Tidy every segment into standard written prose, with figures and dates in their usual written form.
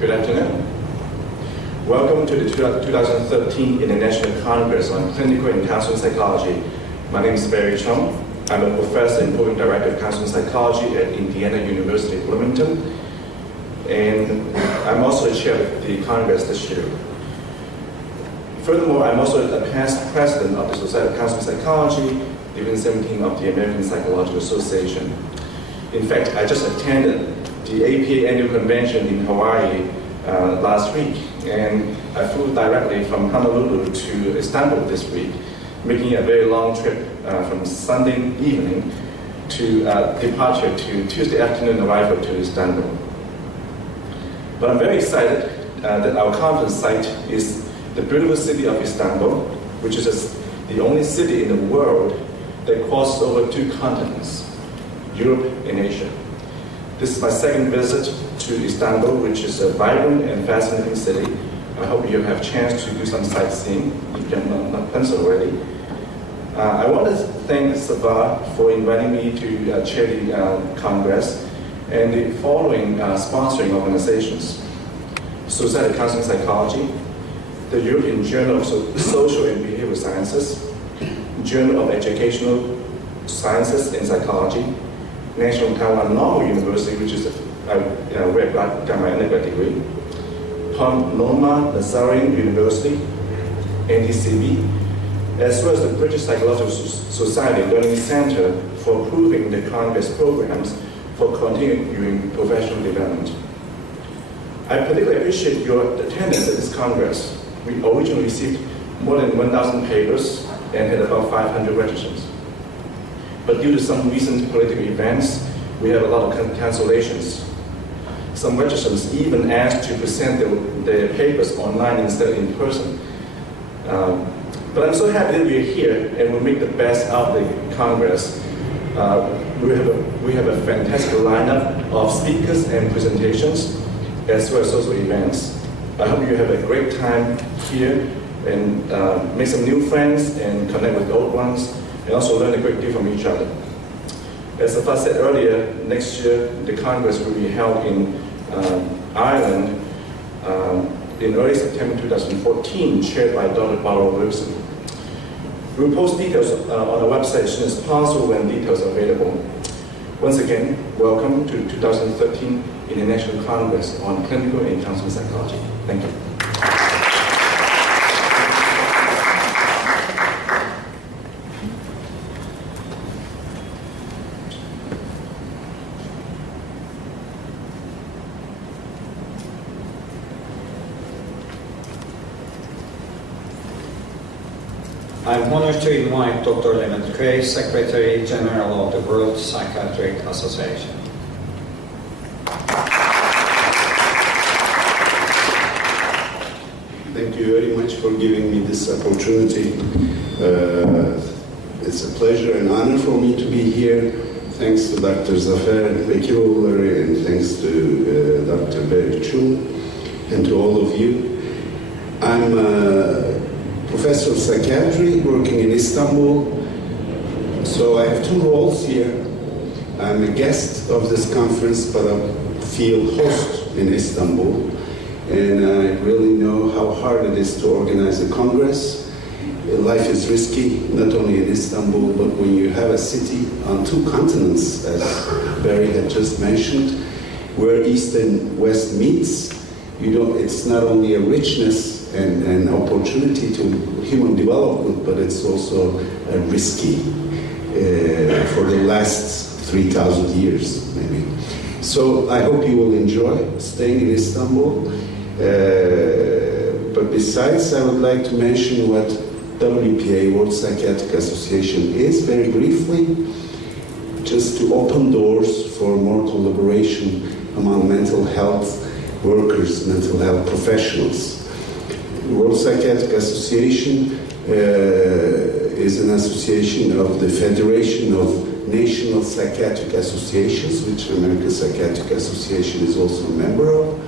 Good afternoon. Welcome to the 2013 International Congress on Clinical and Counseling Psychology. My name is Chung. I'm a professor and program director of counseling psychology at Indiana University, Bloomington. And I'm also the chair of the Congress this year. Furthermore, I'm also a past president of the Society of Counseling Psychology, Division 17 of the American Psychological Association. In fact, I just attended the APA annual convention in Hawaii last week, and I flew directly from Honolulu to Istanbul this week, making a very long trip from Sunday evening to departure to Tuesday afternoon arrival to Istanbul. But I'm very excited that our conference site is the beautiful city of Istanbul, which is the only city in the world that crosses over 2 continents, Europe and Asia. This is my second visit to Istanbul, which is a vibrant and fascinating city. I hope you have a chance to do some sightseeing if you have not done so already. I want to thank Sabah for inviting me to chair the Congress and the following sponsoring organizations: Society of Counseling Psychology, the European Journal of Social and Behavioral Sciences, Journal of Educational Sciences and Psychology, National Taiwan Normal University, which is where I got my undergrad degree, Paloma Nazarian University, NDCB, as well as the British Psychological Society Learning Center for approving the Congress programs for continuing professional development. I particularly appreciate your attendance at this Congress. We originally received more than 1,000 papers and had about 500 registrants. But due to some recent political events, we have a lot of cancellations. Some registrants even asked to present their papers online instead of in person. But I'm so happy that we're here and we'll make the best out of the Congress. We have a fantastic lineup of speakers and presentations, as well as social events. I hope you have a great time here and make some new friends and connect with old ones, and also learn a great deal from each other. As I said earlier, next year the Congress will be held in Ireland in early September 2014, chaired by Dr. Barbara Wilson. We'll post details on our website as soon as possible when details are available. Once again, welcome to 2013 International Congress on Clinical and Counseling Psychology. Thank you. I'm honored to invite Dr. Levent Küey, Secretary General of the World Psychiatric Association. Thank you very much for giving me this opportunity. It's a pleasure and honor for me to be here. Thanks to Dr. Zafer Bekiroglu and thanks to Dr. Chung and to all of you. I'm a professor of psychiatry working in Istanbul. So I have 2 roles here. I'm a guest of this conference, but I'm field host in Istanbul. And I really know how hard it is to organize a congress. Life is risky, not only in Istanbul, but when you have a city on 2 continents, as Barry had just mentioned, where East and West meets, it's not only a richness and an opportunity to human development, but it's also risky for the last 3,000 years, maybe. So I hope you will enjoy staying in Istanbul. But besides, I would like to mention what WPA, World Psychiatric Association, is very briefly, just to open doors for more collaboration among mental health workers, mental health professionals. The World Psychiatric Association is an association of the Federation of National Psychiatric Associations, which the American Psychiatric Association is also a member of.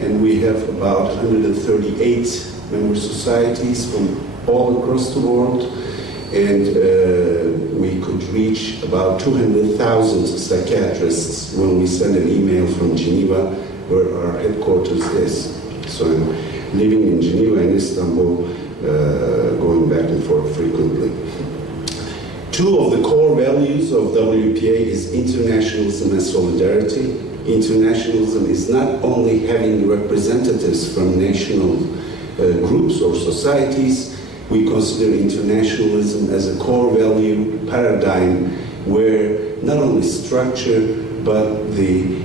And we have about 138 member societies from all across the world. And we could reach about 200,000 psychiatrists when we send an email from Geneva where our headquarters is. So I'm living in Geneva and Istanbul, going back and forth frequently. Two of the core values of WPA is internationalism and solidarity. Internationalism is not only having representatives from national groups or societies. We consider internationalism as a core value paradigm where not only structure but the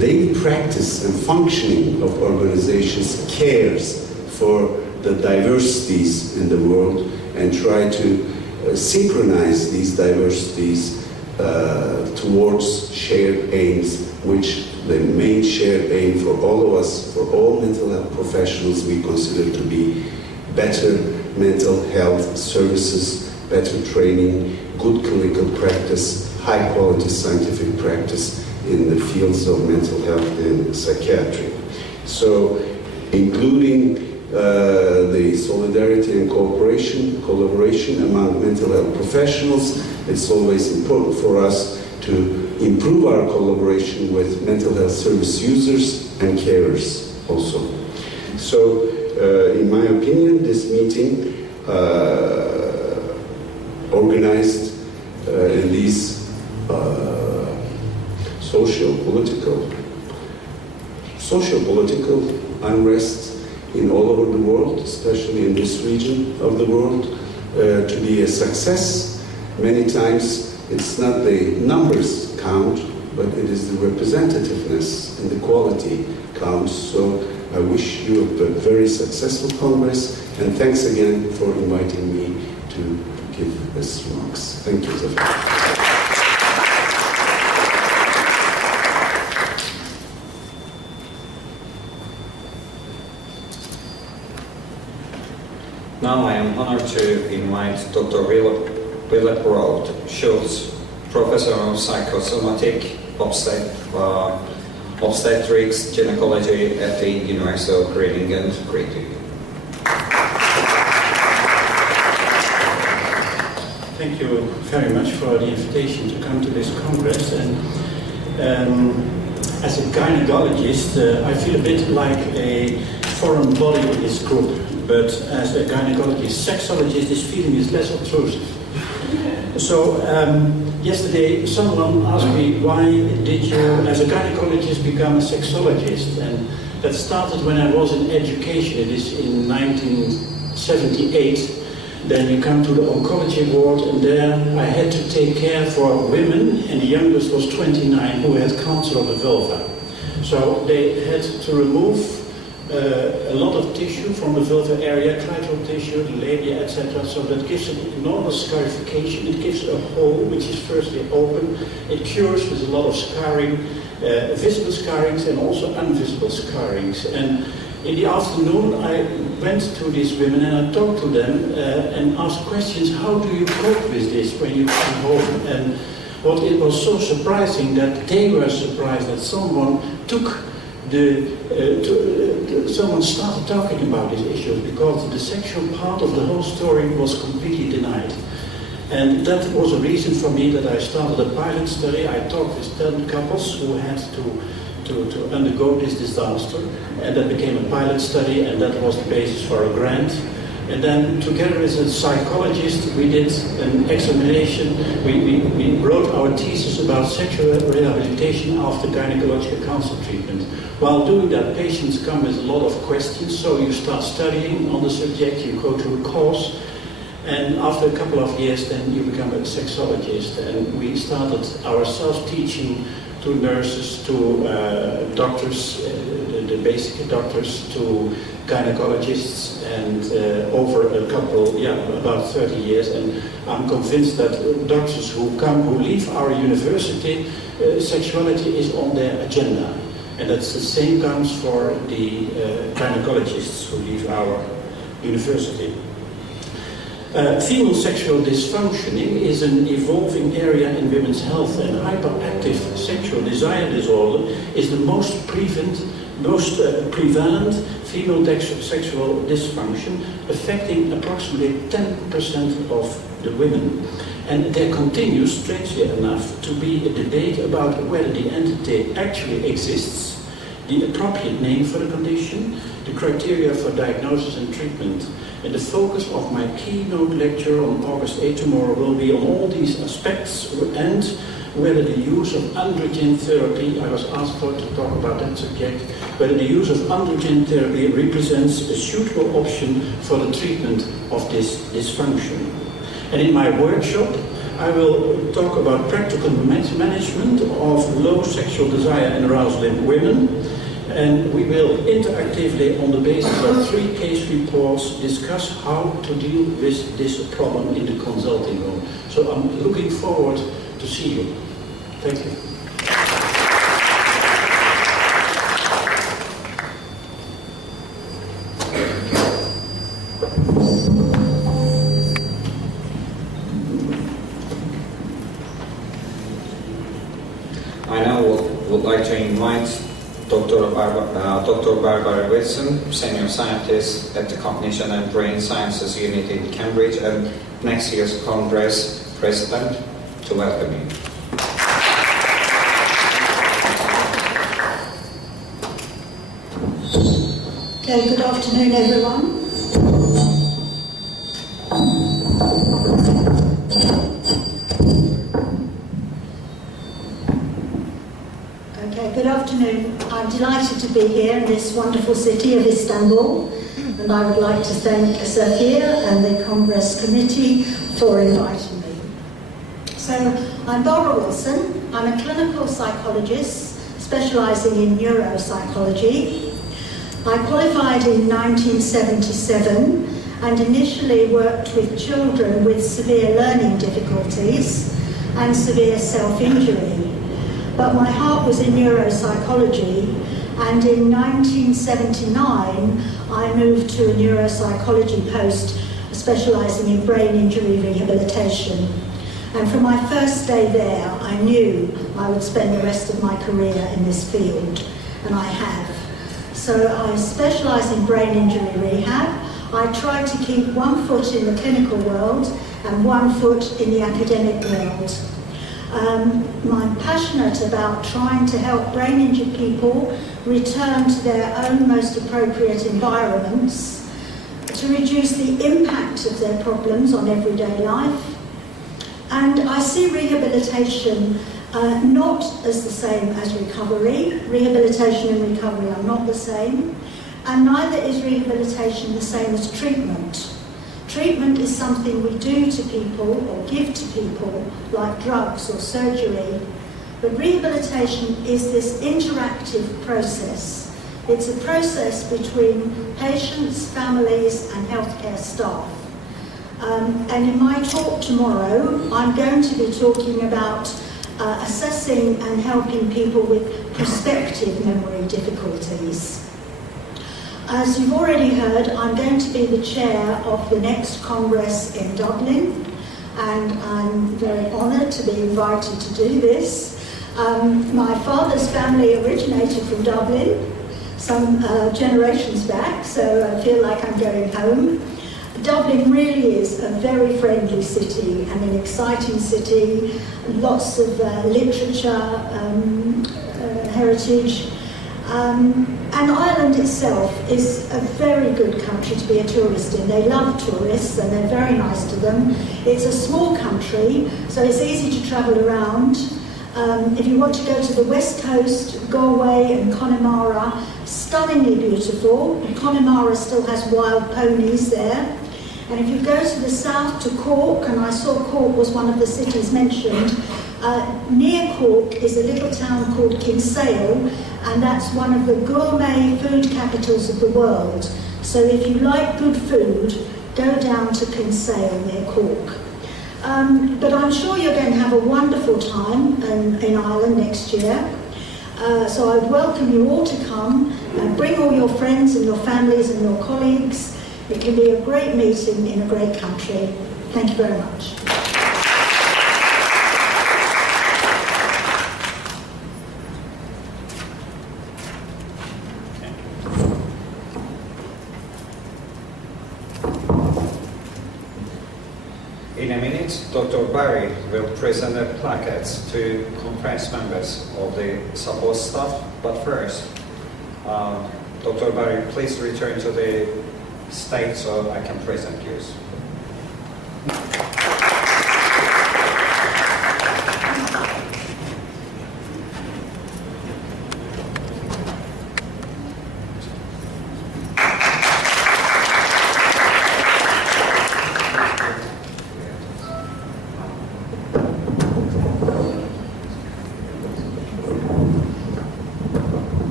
daily practice and functioning of organizations cares for the diversities in the world and try to synchronize these diversities towards shared aims, which the main shared aim for all of us, for all mental health professionals, we consider to be better mental health services, better training, good clinical practice, high quality scientific practice in the fields of mental health and psychiatry. So, including the solidarity and collaboration among mental health professionals, it's always important for us to improve our collaboration with mental health service users and carers also. So, in my opinion, this meeting organized in these social-political unrest in all over the world, especially in this region of the world, to be a success. Many times it's not the numbers count, but it is the representativeness and the quality counts. So I wish you a very successful Congress, and thanks again for inviting me to give this remarks. Thank you, Zafar. Now I am honored to invite Dr. Willebrord, Schultz, Professor of Psychosomatic Obstetrics Gynecology at the University of Groningen, Küey. Thank you very much for the invitation to come to this Congress. And as a gynecologist, I feel a bit like a foreign body in this group. But as a gynecologist, sexologist, this feeling is less obtrusive. So yesterday someone asked me, why did you, as a gynecologist, become a sexologist? And that started when I was in education. It is in 1978. Then you come to the oncology ward, and there I had to take care for women, and the youngest was 29, who had cancer of the vulva. So they had to remove a lot of tissue from the vulva area, clitoral tissue, the labia, etc. So that gives an enormous scarification. It gives a hole which is firstly open. It cures with a lot of scarring, visible scarrings and also invisible scarrings. And in the afternoon I went to these women and I talked to them and asked questions. How do you cope with this when you come home? And what it was so surprising that they were surprised that someone took someone started talking about these issues, because the sexual part of the whole story was completely denied. And that was a reason for me that I started a pilot study. I talked with 10 couples who had to undergo this disaster, and that became a pilot study, and that was the basis for a grant. And then together as a psychologist, we did an examination. We wrote our thesis about sexual rehabilitation after gynecological cancer treatment. While doing that, patients come with a lot of questions, so you start studying on the subject, you go to a course, and after a couple of years then you become a sexologist. And we started ourselves teaching to nurses, to doctors, the basic doctors, to gynecologists, and over a couple, about 30 years. And I'm convinced that doctors who leave our university, sexuality is on their agenda. And that's the same comes for the gynecologists who leave our university. Female sexual dysfunctioning is an evolving area in women's health, and hyperactive sexual desire disorder is the most prevalent most prevalent female sexual dysfunction, affecting approximately 10% of the women. And there continues, strangely enough, to be a debate about whether the entity actually exists, the appropriate name for the condition, the criteria for diagnosis and treatment. And the focus of my keynote lecture on August 8 tomorrow will be on all these aspects and whether the use of androgen therapy, I was asked for to talk about that subject, whether the use of androgen therapy represents a suitable option for the treatment of this dysfunction. And in my workshop, I will talk about practical management of low sexual desire and arousal in women. And we will interactively, on the basis of 3 case reports, discuss how to deal with this problem in the consulting room. So I'm looking forward to see you. Thank you. I now would like to invite Dr. Barbara Wilson, Senior Scientist at the Cognition and Brain Sciences Unit in Cambridge and next year's Congress President, to welcome you. Okay, good afternoon everyone. Good afternoon. I'm delighted to be here in this wonderful city of Istanbul, and I would like to thank Safia and the Congress Committee for inviting me. So, I'm Barbara Wilson. I'm a clinical psychologist specialising in neuropsychology. I qualified in 1977 and initially worked with children with severe learning difficulties and severe self-injury. But my heart was in neuropsychology, and in 1979 I moved to a neuropsychology post specialising in brain injury rehabilitation. And from my first day there, I knew I would spend the rest of my career in this field, and I have. So I specialise in brain injury rehab. I try to keep 1 foot in the clinical world and 1 foot in the academic world. I'm passionate about trying to help brain-injured people return to their own most appropriate environments, to reduce the impact of their problems on everyday life. And I see rehabilitation not as the same as recovery. Rehabilitation and recovery are not the same, and neither is rehabilitation the same as treatment. Treatment is something we do to people or give to people, like drugs or surgery. But rehabilitation is this interactive process. It's a process between patients, families, and healthcare staff. And in my talk tomorrow, I'm going to be talking about assessing and helping people with prospective memory difficulties. As you've already heard, I'm going to be the chair of the next Congress in Dublin, and I'm very honoured to be invited to do this. My father's family originated from Dublin some generations back, so I feel like I'm going home. Dublin really is a very friendly city and an exciting city, lots of literature, heritage. And Ireland itself is a very good country to be a tourist in. They love tourists and they're very nice to them. It's a small country, so it's easy to travel around. If you want to go to the west coast, Galway and Connemara, stunningly beautiful. Connemara still has wild ponies there. And if you go to the south to Cork, and I saw Cork was one of the cities mentioned, near Cork is a little town called Kinsale, and that's one of the gourmet food capitals of the world. So if you like good food, go down to Kinsale near Cork. But I'm sure you're going to have a wonderful time in Ireland next year. So I'd welcome you all to come and bring all your friends and your families and your colleagues. It can be a great meeting in a great country. Thank you very much. Barry will present the plaquettes to conference members of the support staff. But first, Dr. Barry, please return to the stage so I can present you.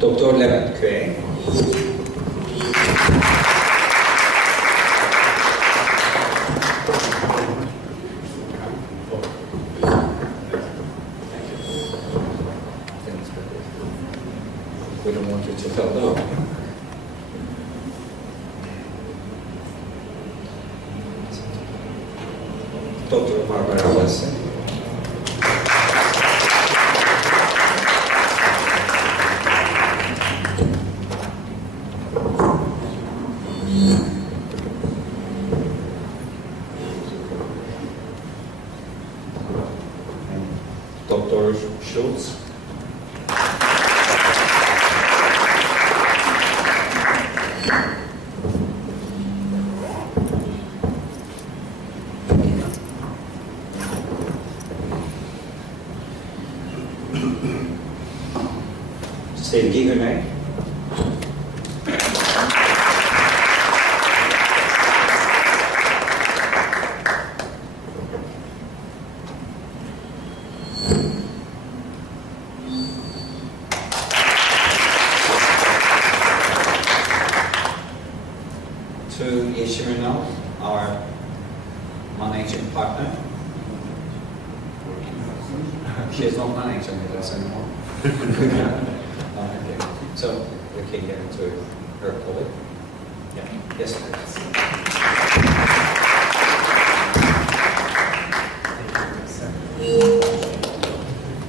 Dr. Levent, Küey. We don't want you to fall down. Dr. Barbara Wilson. Dr. Schultz. Sevgi Güney. To Ishimino, our managing partner. She's not managing with us anymore. Okay. So we can get into her colleague. Yeah. Yes, please.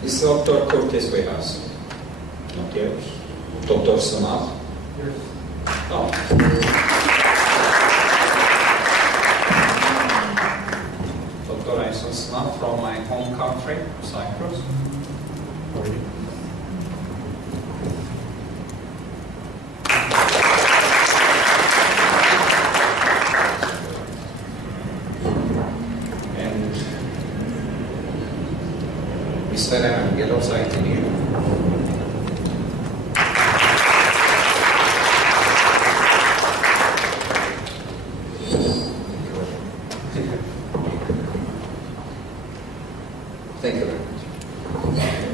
Is Dr. Curtis with us? Not yet. Dr. Sunat? Yes. Oh. Dr. Aisun Sunat from my home country, Cyprus. How are you? Mr. Yellow side in here. Thank you very much.